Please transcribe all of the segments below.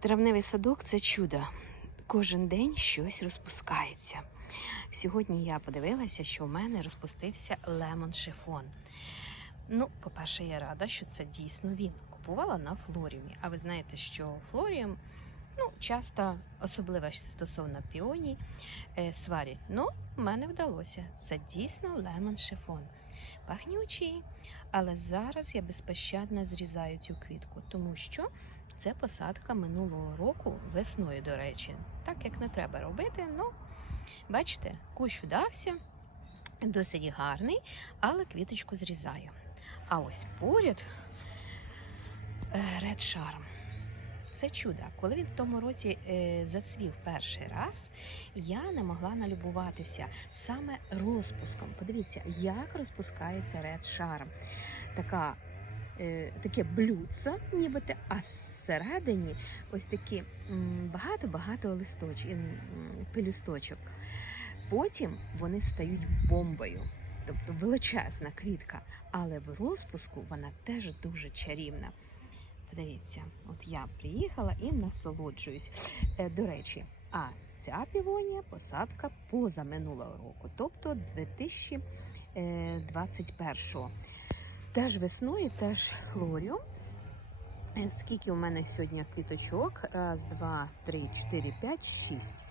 Травневий садок це чудо. Кожен день щось розпускається. Сьогодні я подивилася, що в мене розпустився лемон шифон. Ну, по-перше, я рада, що це дійсно він. Купувала на флоріумі. А ви знаєте, що флоріум ну, часто, особливо стосовно піоній, е, сварять. Ну, в мене вдалося. Це дійсно лемон шифон. Пахнючий, але зараз я безпощадно зрізаю цю квітку, тому що це посадка минулого року весною, до речі. Так як не треба робити. Ну, бачите, кущ вдався, досить гарний, але квіточку зрізаю. А ось поряд е, Red Charm. Це чудо. Коли він в тому році е, зацвів перший раз, я не могла налюбуватися саме розпуском. Подивіться, як розпускається Red Charm. Така е, таке блюдце, нібито, а зсередині ось такі багато-багато листочків, пелюсточок. Потім вони стають бомбою, тобто величезна квітка, але в розпуску вона теж дуже чарівна. Подивіться, от я приїхала і насолоджуюсь. Е, До речі, а ця півонія посадка поза минулого року, тобто 2021-го. Теж весною, теж хлоріум. Е, Скільки у мене сьогодні квіточок? Раз, два, три, чотири, п'ять, шість.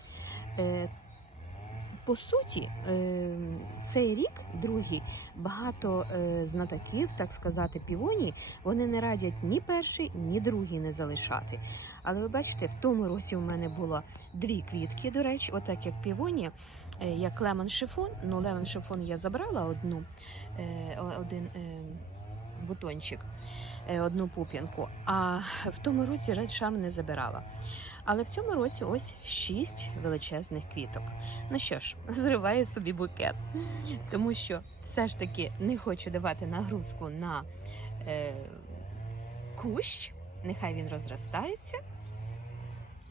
По суті, е, цей рік, другий, багато е, знатоків, так сказати, півонії, вони не радять ні перший, ні другий не залишати. Але ви бачите, в тому році у мене було дві квітки, до речі, отак як півонія, е, як лемон шифон. Ну, лемон шифон я забрала одну, е, один бутончик, одну пуп'янку, а в тому році Charm не забирала. Але в цьому році ось шість величезних квіток. Ну що ж, зриваю собі букет, тому що все ж таки не хочу давати нагрузку на е, кущ. Нехай він розростається.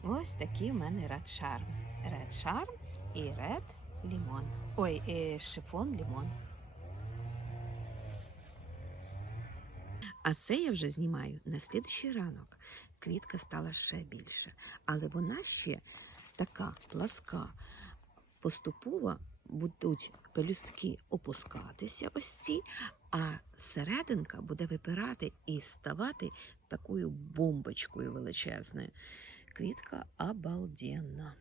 Ось такий в мене Red Charm. Red Charm і Red Limon. Ой, е, шифон лімон. А це я вже знімаю на слідущий ранок. Квітка стала ще більше, але вона ще така пласка. Поступово будуть пелюстки опускатися ось ці, а серединка буде випирати і ставати такою бомбочкою величезною. Квітка обалденна.